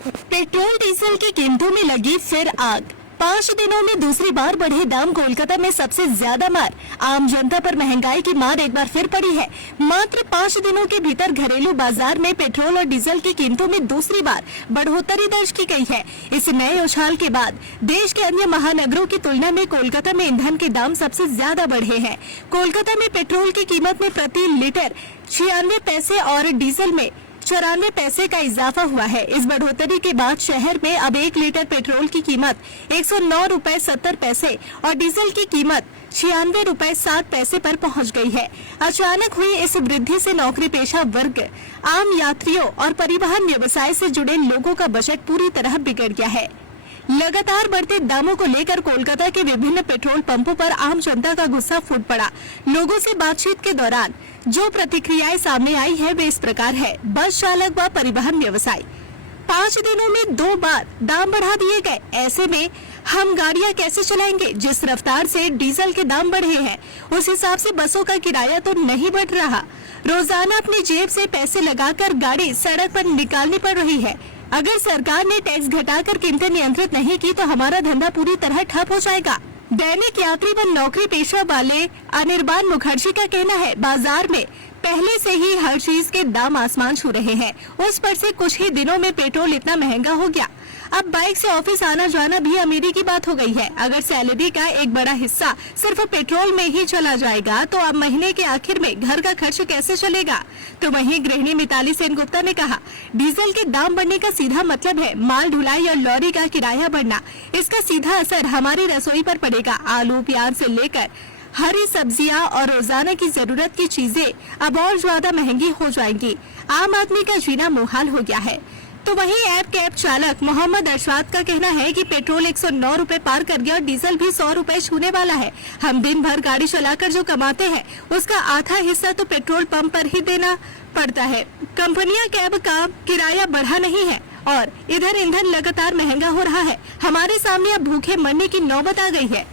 Petrol diesel की कीमतों में लगी फिर आग। 5 दिनों में दूसरी बार बढ़े दाम। कोलकाता में सबसे ज्यादा मार। आम जनता पर महंगाई की मार एक बार फिर पड़ी है। मात्र 5 दिनों के भीतर घरेलू बाजार में पेट्रोल और डीजल की कीमतों में दूसरी बार बढ़ोतरी दर्ज की गई है। इस नए उछाल के बाद देश के अन्य महानगरों की तुलना में कोलकाता में ईंधन के दाम सबसे ज्यादा बढ़े हैं। कोलकाता में पेट्रोल की कीमत में प्रति लीटर 96 पैसे और डीजल में 94 पैसे का इजाफा हुआ है। इस बढ़ोतरी के बाद शहर में अब 1 लीटर पेट्रोल की कीमत 109 रुपए 70 पैसे और डीजल की कीमत 96 रुपए 60 पैसे पर पहुंच गई है। अचानक हुई इस वृद्धि से नौकरी पेशा वर्ग, आम यात्रियों और परिवहन व्यवसाय से जुड़े लोगों का बजट पूरी तरह बिगड़ गया है। लगातार बढ़ते दामों को लेकर कोलकाता के विभिन्न पेट्रोल पंपों पर आम जनता का गुस्सा फूट पड़ा। लोगों से बातचीत के दौरान जो प्रतिक्रियाएं सामने आई है वे इस प्रकार है। बस चालक व परिवहन व्यवसाय, 5 दिनों में 2 बार दाम बढ़ा दिए गए। ऐसे में हम गाड़ियां कैसे चलाएंगे? जिस रफ्तार से डीजल के दाम बढ़े हैं उस हिसाब से बसों का किराया तो नहीं बढ़ रहा। रोजाना अपनी जेब से पैसे लगाकर गाड़ी सड़क पर निकालनी पड़ रही है। अगर सरकार ने टैक्स घटाकर कीमतें नियंत्रित नहीं की तो हमारा धंधा पूरी तरह ठप हो जाएगा। दैनिक यात्री व नौकरी पेशा वाले अनिर्बान मुखर्जी का कहना है, बाजार में पहले से ही हर चीज के दाम आसमान छू रहे हैं। उस पर से कुछ ही दिनों में पेट्रोल इतना महंगा हो गया। अब बाइक से ऑफिस आना जाना भी अमीरी की बात हो गई है। अगर सैलरी का एक बड़ा हिस्सा सिर्फ पेट्रोल में ही चला जाएगा तो अब महीने के आखिर में घर का खर्च कैसे चलेगा? तो वहीं गृहिणी मिताली सेनगुप्ता ने कहा, डीजल के दाम बढ़ने का सीधा मतलब है माल ढुलाई और लॉरी का किराया बढ़ना। इसका सीधा असर हमारी रसोई पर पड़ेगा। आलू प्याज से लेकर हरी सब्जियां और रोजाना की जरूरत की चीजें अब और ज्यादा महंगी हो जाएंगी। आम आदमी का जीना मुहाल हो गया है। तो वहीं कैब चालक मोहम्मद अरशद का कहना है कि पेट्रोल 109 रुपए पार कर गया और डीजल भी 100 रुपए छूने वाला है। हम दिन भर गाड़ी चलाकर जो कमाते हैं उसका आधा हिस्सा तो पेट्रोल पंप पर ही देना पड़ता है। कंपनियां कैब का किराया बढ़ा नहीं है और इधर ईंधन लगातार महंगा हो रहा है। हमारे सामने अब भूखे मरने की नौबत आ गई है।